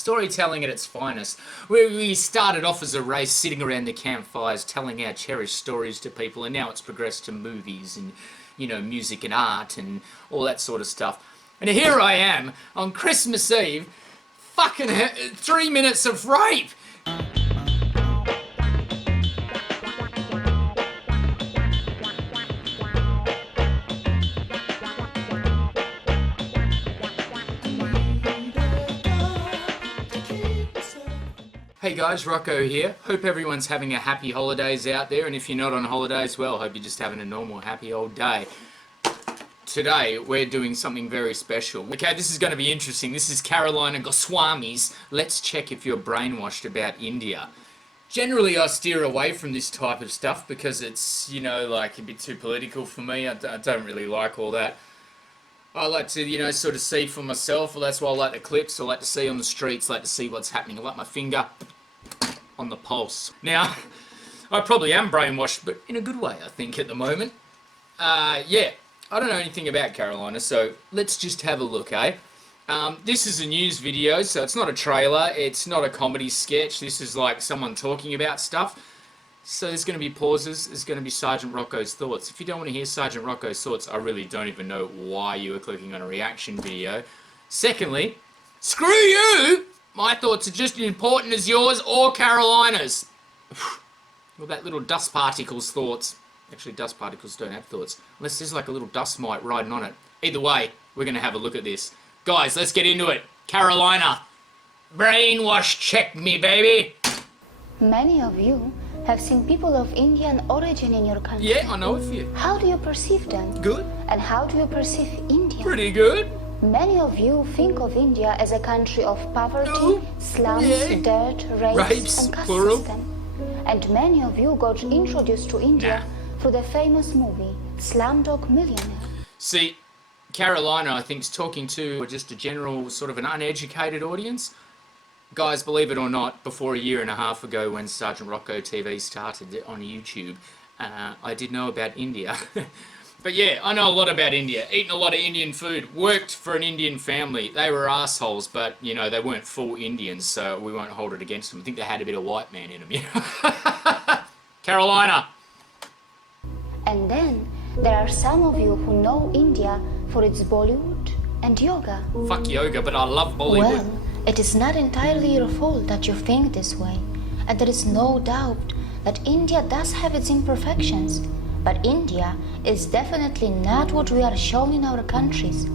Storytelling at its finest. We started off as a race sitting around the campfires telling our cherished stories to people, and now it's progressed to movies and, you know, music and art and all that sort of stuff. And here I am on Christmas Eve, fucking 3 minutes of rape. Hey guys, Rocco here. Hope everyone's having a happy holidays out there, and if you're not on holidays, well, hope you're just having a normal happy old day. Today, we're doing something very special. Okay, this is going to be interesting. This is Karolina Goswami's Let's Check If You're Brainwashed About India. Generally, I steer away from this type of stuff because it's, you know, like a bit too political for me. I don't really like all that. I like to, you know, sort of see for myself. Well, that's why I like the clips. I like to see on the streets, I like to see what's happening. I like my finger on the pulse. Now, I probably am brainwashed, but in a good way, I think, at the moment. Yeah, I don't know anything about Karolina, so let's just have a look, eh? This is a news video, so it's not a trailer, it's not a comedy sketch. This is like someone talking about stuff. So there's going to be pauses, there's going to be Sergeant Rocco's thoughts. If you don't want to hear Sergeant Rocco's thoughts, I really don't even know why you are clicking on a reaction video. Secondly, screw you! My thoughts are just as important as yours or Karolina's. Well, that little dust particles thoughts. Actually, dust particles don't have thoughts. Unless there's like a little dust mite riding on it. Either way, we're going to have a look at this. Guys, let's get into it. Karolina, brainwash check me, baby. Many of you have seen people of Indian origin in your country. Yeah, I know a few. How do you perceive them? Good. And how do you perceive India? Pretty good. Many of you think of India as a country of poverty, slums, dirt, rapes, and caste plural. system. And many of you got introduced to India through the famous movie Slumdog Millionaire. See, Karolina, I think, is talking to just a general sort of an uneducated audience. Guys, believe it or not, before a year and a half ago when Sergeant Rocco TV started on YouTube, I did know about India. But yeah, I know a lot about India. Eaten a lot of Indian food. Worked for an Indian family. They were assholes, but, you know, they weren't full Indians, so we won't hold it against them. I think they had a bit of white man in them, you know. Karolina. And then there are some of you who know India for its Bollywood and yoga. Fuck yoga, but I love Bollywood. Well, it is not entirely your fault that you think this way, and there is no doubt that India does have its imperfections, but India is definitely not what we are shown in our countries.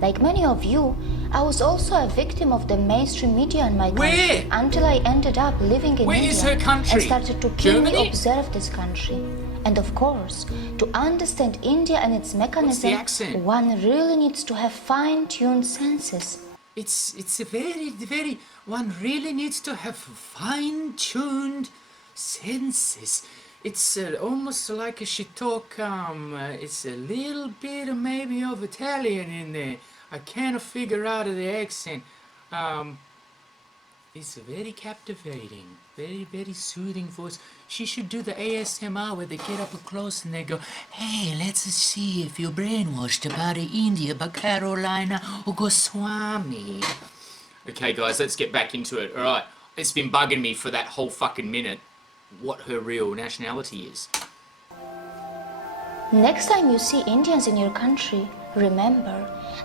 Like many of you, I was also a victim of the mainstream media in my country until I ended up living in India is her country? and started to keenly observe this country. And of course, to understand India and its mechanism, one really needs to have fine-tuned senses. It's a very, one really needs to have fine-tuned senses. It's almost like a shitokam. It's a little bit of maybe of Italian in there. I can't figure out the accent. It's very captivating, very soothing voice. She should do the ASMR where they get up close and they go, "Hey, let's see if you're brainwashed about India by Karolina Goswami." Okay, guys, let's get back into it. All right, it's been bugging me for that whole fucking minute what her real nationality is. Next time you see Indians in your country, remember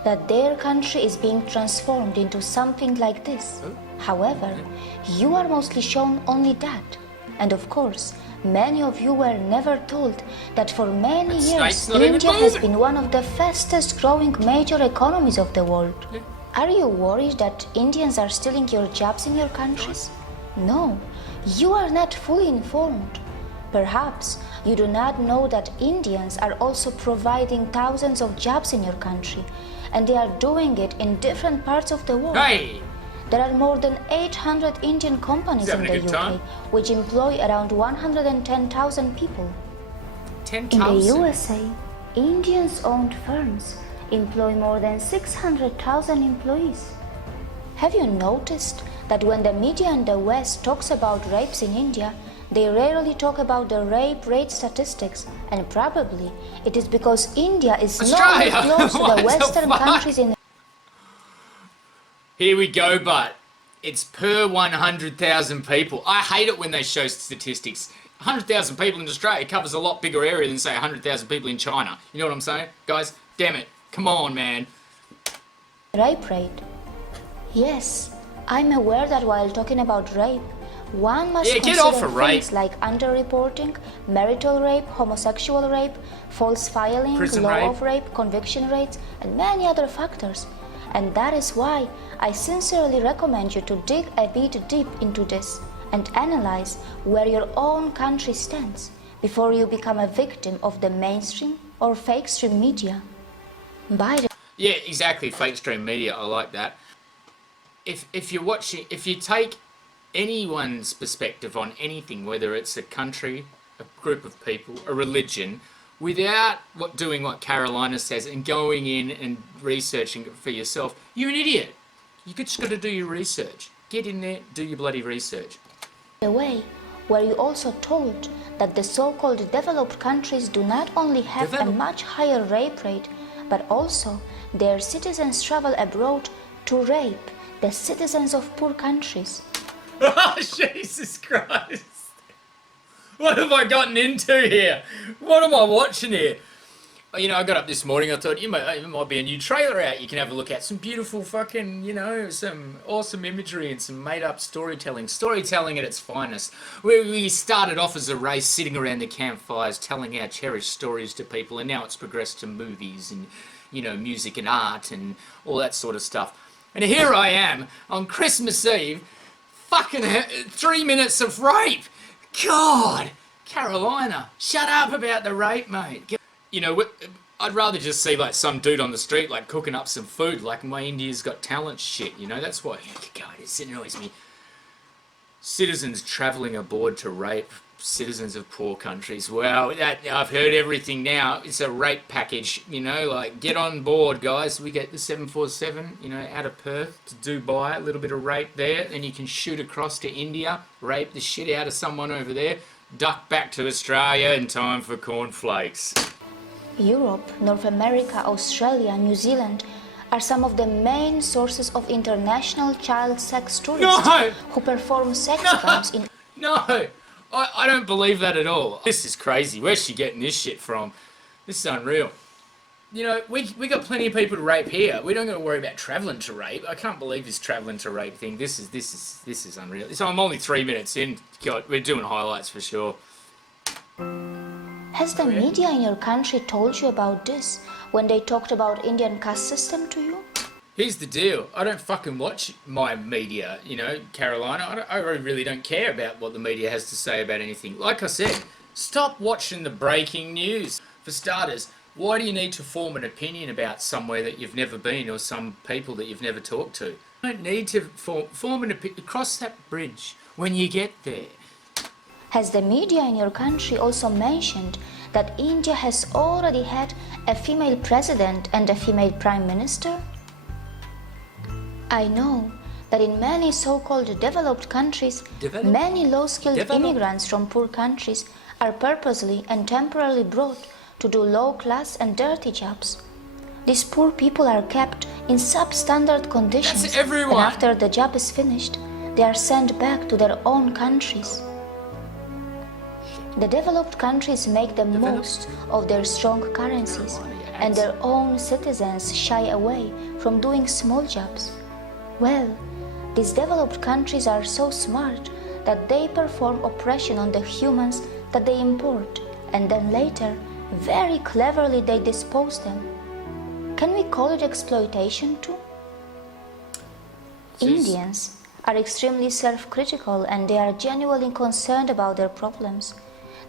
that their country is being transformed into something like this. However, you are mostly shown only that. And of course, many of you were never told that for many years, India has been one of the fastest growing major economies of the world. Are you worried that Indians are stealing your jobs in your countries? No, you are not fully informed. Perhaps you do not know that Indians are also providing thousands of jobs in your country, and they are doing it in different parts of the world. Hey! There are more than 800 Indian companies in the UK, which employ around 110,000 people. 10,000? In the USA, Indians-owned firms employ more than 600,000 employees. Have you noticed that when the media in the West talks about rapes in India, they rarely talk about the rape rate statistics, and probably it is because India is not close to the Western countries in. Here we go, but It's per 100,000 people. I hate it when they show statistics. 100,000 people in Australia covers a lot bigger area than, say, 100,000 people in China. You know what I'm saying? Guys, damn it. Come on, man. Rape rate. Yes, I'm aware that while talking about rape, one must consider things like underreporting, marital rape, homosexual rape, false filing, law of rape, conviction rates, and many other factors. And that is why I sincerely recommend you to dig a bit deep into this and analyze where your own country stands before you become a victim of the mainstream or fake stream media. Yeah, exactly, fake stream media, I like that. If you're watching, if you take anyone's perspective on anything, whether it's a country, a group of people, a religion, without doing what Karolina says and going in and researching it for yourself, you're an idiot. You just got to do your research. Get in there, do your bloody research. A way where you also told that the so-called developed countries do not only have a much higher rape rate, but also their citizens travel abroad to rape the citizens of poor countries. Oh, Jesus Christ. What have I gotten into here? What am I watching here? You know, I got up this morning, I thought, there might be a new trailer out you can have a look at. Some beautiful fucking, some awesome imagery and some made-up storytelling. Storytelling at its finest. We started off as a race sitting around the campfires telling our cherished stories to people, and now it's progressed to movies and, music and art and all that sort of stuff. And here I am, on Christmas Eve, fucking 3 minutes of rape. God! Karolina, shut up about the rape, mate. I'd rather just see like some dude on the street like cooking up some food, like my India's Got Talent shit, that's why, God, it annoys me. Citizens travelling aboard to rape citizens of poor countries. Well, I've heard everything now. It's a rape package, get on board, guys. We get the 747, out of Perth to Dubai, a little bit of rape there, then you can shoot across to India, rape the shit out of someone over there, duck back to Australia in time for cornflakes. Europe, North America, Australia, New Zealand are some of the main sources of international child sex tourists who perform sex crimes in... No! I don't believe that at all. This is crazy. Where's she getting this shit from? This is unreal. We got plenty of people to rape here. We don't got to worry about travelling to rape. I can't believe this travelling to rape thing. This is unreal. So I'm only 3 minutes in. God, we're doing highlights for sure. Has the media in your country told you about this when they talked about Indian caste system to you? Here's the deal. I don't fucking watch my media, Karolina. I really don't care about what the media has to say about anything. Like I said, stop watching the breaking news. For starters, why do you need to form an opinion about somewhere that you've never been or some people that you've never talked to? You don't need to form an opinion. Cross that bridge when you get there. Has the media in your country also mentioned that India has already had a female president and a female prime minister? I know that in many so-called developed countries, many low-skilled immigrants from poor countries are purposely and temporarily brought to do low-class and dirty jobs. These poor people are kept in substandard conditions, and after the job is finished, they are sent back to their own countries. The developed countries make the most of their strong currencies, and their own citizens shy away from doing small jobs. Well, these developed countries are so smart that they perform oppression on the humans that they import, and then later, very cleverly they dispose them. Can we call it exploitation too? Indians are extremely self-critical and they are genuinely concerned about their problems.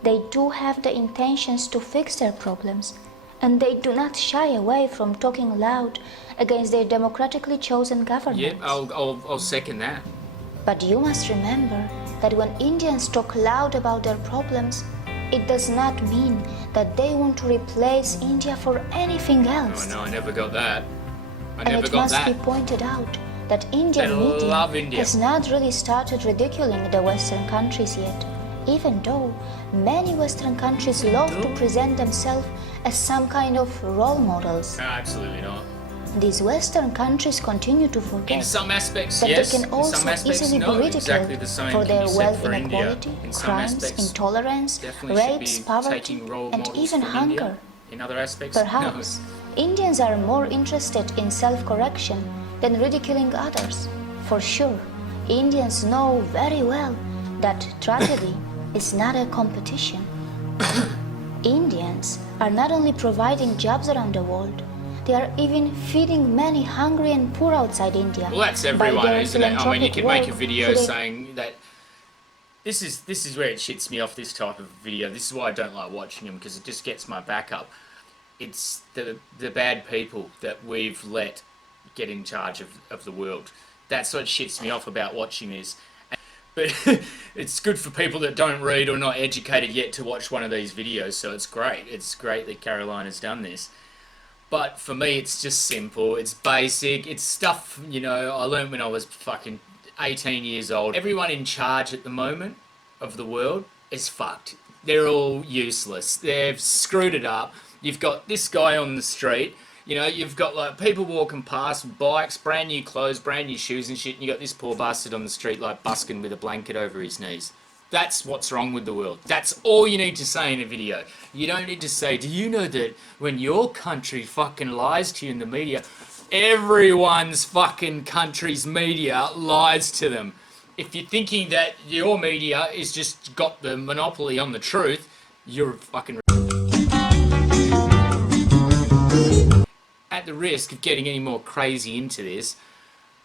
They do have the intentions to fix their problems, and they do not shy away from talking loud against their democratically chosen governments. Yep, I'll second that. But you must remember that when Indians talk loud about their problems, it does not mean that they want to replace India for anything else. Oh no, I never got that. And it must be pointed out that Indian media has not really started ridiculing the Western countries yet, even though many Western countries love to present themselves as some kind of role models. No, absolutely not. These Western countries continue to forget In some aspects, that yes. they can In also some aspects, easily no. be ridiculed Exactly the same for can their be said wealth for India. inequality, In some crimes, aspects, intolerance, definitely should rapes, be poverty, taking role and models even from hunger. India. In other aspects, Perhaps no. Indians are more interested in self-correction than ridiculing others. For sure, Indians know very well that tragedy is not a competition. Indians are not only providing jobs around the world, they are even feeding many hungry and poor outside India. Well, that's by everyone, their isn't it? I mean, you philanthropic can make a work video through their- saying that this is where it shits me off, this type of video. This is why I don't like watching them, because it just gets my back up. It's the bad people that we've let get in charge of the world. That's what shits me off about watching this. But it's good for people that don't read or not educated yet to watch one of these videos, so it's great. It's great that Karolina's done this. But for me, it's just simple. It's basic. It's stuff, you know, I learned when I was fucking 18 years old. Everyone in charge at the moment of the world is fucked. They're all useless. They've screwed it up. You've got this guy on the street. You know, you've got like people walking past with bikes, brand new clothes, brand new shoes and shit, and you got this poor bastard on the street like busking with a blanket over his knees. That's what's wrong with the world. That's all you need to say in a video. You don't need to say, do you know that when your country fucking lies to you in the media, everyone's fucking country's media lies to them. If you're thinking that your media is just got the monopoly on the truth, you're fucking... At the risk of getting any more crazy into this,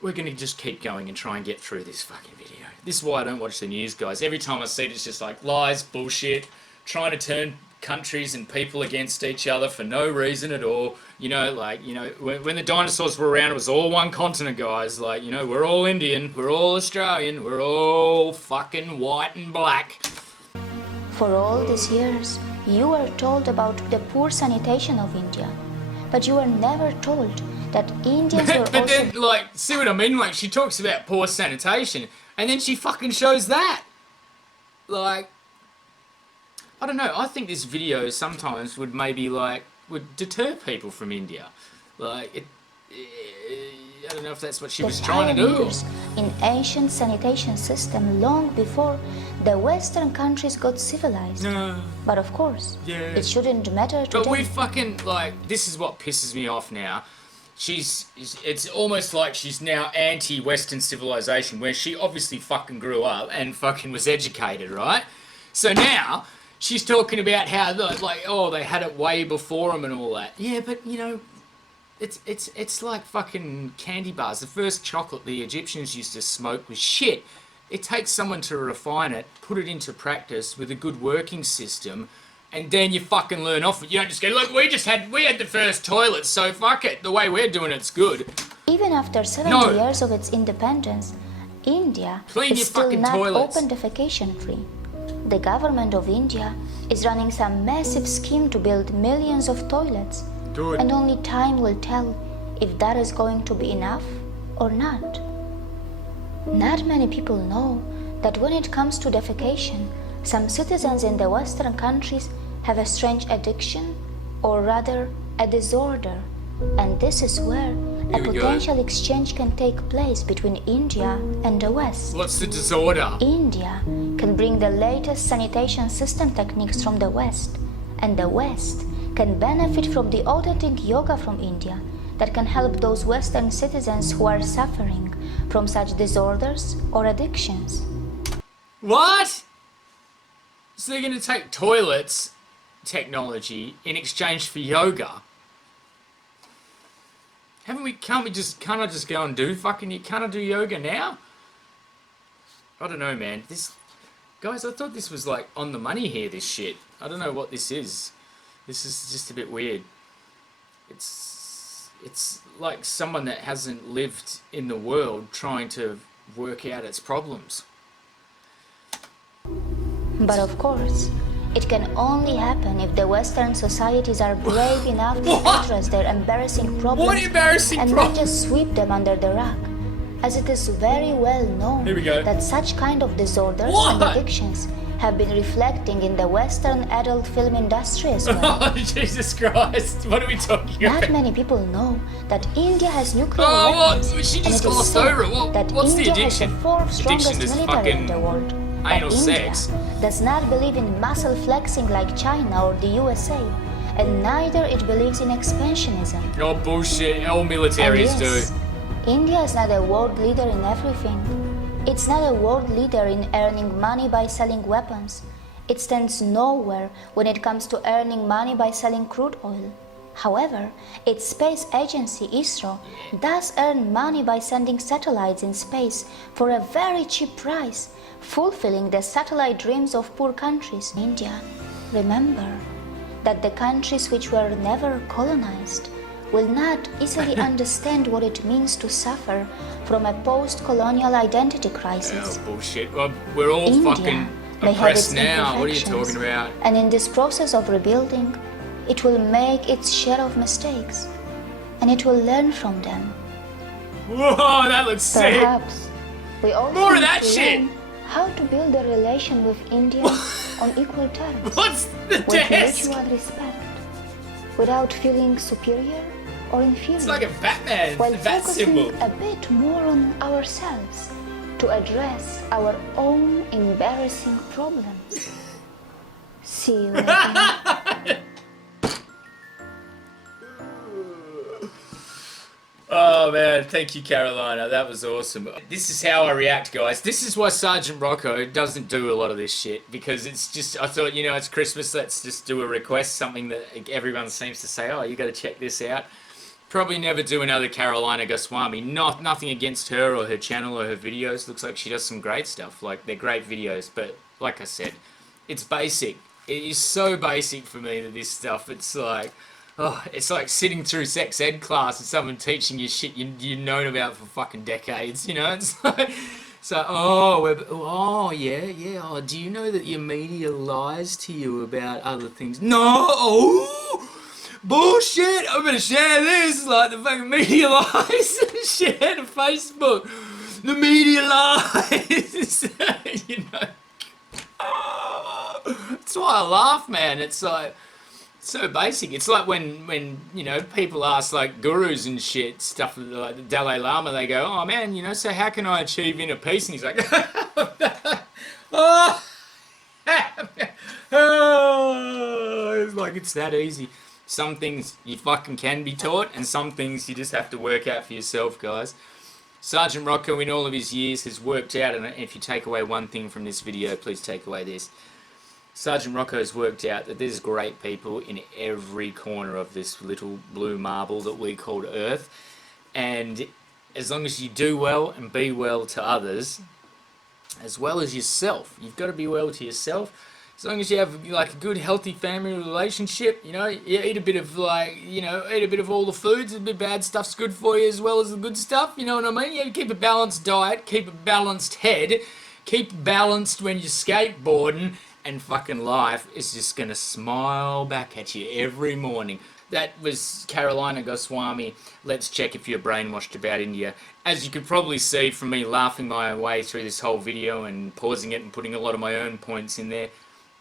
we're going to just keep going and try and get through this fucking video. This is why I don't watch the news, guys. Every time I see it, it's just like lies, bullshit, trying to turn countries and people against each other for no reason at all. You know, like, you know, when the dinosaurs were around, it was all one continent, guys. Like, you know, we're all Indian, we're all Australian, we're all fucking white and black. For all these years, you were told about the poor sanitation of India, but you were never told that Indians were But also... then, like, see what I mean? Like, she talks about poor sanitation, and then she fucking shows that. Like, I don't know. I think this video sometimes would maybe, like, would deter people from India. Like, I don't know if that's what she was trying to do. pioneers in ancient sanitation system long before the Western countries got civilized. No. But of course, Yeah. it shouldn't matter But today. we fucking, like, this is what pisses me off now. It's almost like she's now anti-Western civilization, where she obviously fucking grew up and fucking was educated, right? So now, she's talking about how, like, oh, they had it way before them and all that. Yeah, but, you know, it's like fucking candy bars. The first chocolate the Egyptians used to smoke was shit. It takes someone to refine it, put it into practice with a good working system, and then you fucking learn off it. You don't just go, look, we had the first toilet, so fuck it. The way we're doing it's good. Even after 70 years of its independence, India Clean your is still fucking not toilets. open defecation free. The government of India is running some massive scheme to build millions of toilets. Good. And only time will tell if that is going to be enough or not. Not many people know that when it comes to defecation, some citizens in the Western countries have a strange addiction, or rather a disorder, and this is where a Here we go. potential exchange can take place between India and the West. What's the disorder? India can bring the latest sanitation system techniques from the West, and the West can benefit from the authentic yoga from India that can help those Western citizens who are suffering from such disorders or addictions. What? So they're going to take toilets technology in exchange for yoga? Can't I just go and do can't I do yoga now? I don't know, man. Guys, I thought this was like on the money here, this shit. I don't know what this is. This is just a bit weird. It's like someone that hasn't lived in the world trying to work out its problems. But of course, it can only happen if the Western societies are brave enough to What? address their embarrassing problems What embarrassing and problems? not just sweep them under the rug, as it is very well known Here we go. that such kind of disorders What? and addictions have been reflecting in the Western adult film industry as well. Oh, Jesus Christ. What are we talking Not about? many people know that India has nuclear Oh, weapons. what? She and just it is glossed said over it. that What's the India addiction? has the fourth strongest Addiction to military in the fucking world. But anal India sex. does not believe in muscle flexing like China or the USA, and neither it believes in expansionism. Oh, bullshit. All And militaries yes, do. India is not a world leader in everything. It's not a world leader in earning money by selling weapons. It stands nowhere when it comes to earning money by selling crude oil. However, its space agency, ISRO, does earn money by sending satellites in space for a very cheap price, fulfilling the satellite dreams of poor countries. India, remember that the countries which were never colonized will not easily understand what it means to suffer from a post-colonial identity crisis. Oh, bullshit. Well, we're all India fucking may have its oppressed now. What are you imperfections, talking about? and in this process of rebuilding, it will make its share of mistakes, and it will learn from them. Whoa, that looks sick. Perhaps we also More of need that to shit. learn how to build a relation with Indians on equal terms, What's the with desk? mutual respect, without feeling superior or inferior, It's like a Batman, while the bat focusing symbol. a bit more on ourselves to address our own embarrassing problems. See you later. Oh man, thank you, Carolina. That was awesome. This is how I react, guys. This is why Sergeant Rocco doesn't do a lot of this shit, because it's just, I thought, you know, it's Christmas, let's just do a request, something that everyone seems to say, oh, you got to check this out. Probably never do another Karolina Goswami. Nothing against her or her channel or her videos. Looks like she does some great stuff. Like, they're great videos, but like I said, it's basic. It is so basic for me that this stuff, it's like, oh, it's like sitting through sex ed class and someone teaching you shit you've known about for fucking decades, you know? It's like, so, oh, yeah, oh, do you know that your media lies to you about other things? No, oh, bullshit, I'm gonna share this, like the fucking media lies, share to Facebook, the media lies, you know? That's why I laugh, man. It's like so basic. It's like when you know, people ask like gurus and shit stuff like the Dalai Lama. They go, "Oh man, you know, so how can I achieve inner peace?" And he's like, "Oh, it's like it's that easy." Some things you fucking can be taught, and some things you just have to work out for yourself, guys. Sergeant Rocco, in all of his years, has worked out, and if you take away one thing from this video, please take away this. Sergeant Rocco has worked out that there's great people in every corner of this little blue marble that we call Earth. And as long as you do well and be well to others, as well as yourself, you've got to be well to yourself. As long as you have like a good, healthy family relationship, you know, you eat a bit of like, you know, eat a bit of all the foods, a bit of bad stuff's good for you as well as the good stuff, you know what I mean? You keep a balanced diet, keep a balanced head, keep balanced when you're skateboarding, and fucking life is just gonna smile back at you every morning. That was Karolina Goswami. Let's check if you're brainwashed about India. As you could probably see from me laughing my way through this whole video and pausing it and putting a lot of my own points in there,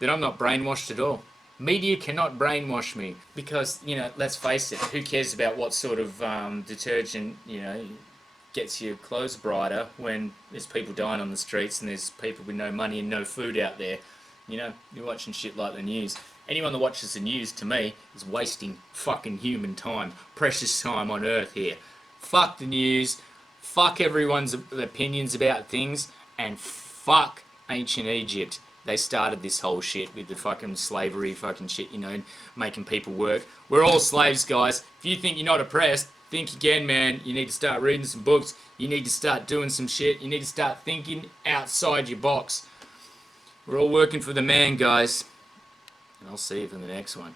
that I'm not brainwashed at all. Media cannot brainwash me because, you know, let's face it, who cares about what sort of detergent, you know, gets your clothes brighter when there's people dying on the streets and there's people with no money and no food out there. You know, you're watching shit like the news. Anyone that watches the news, to me, is wasting fucking human time. Precious time on Earth here. Fuck the news. Fuck everyone's opinions about things. And fuck ancient Egypt. They started this whole shit with the fucking slavery fucking shit, you know, making people work. We're all slaves, guys. If you think you're not oppressed, think again, man. You need to start reading some books. You need to start doing some shit. You need to start thinking outside your box. We're all working for the man, guys. And I'll see you for the next one.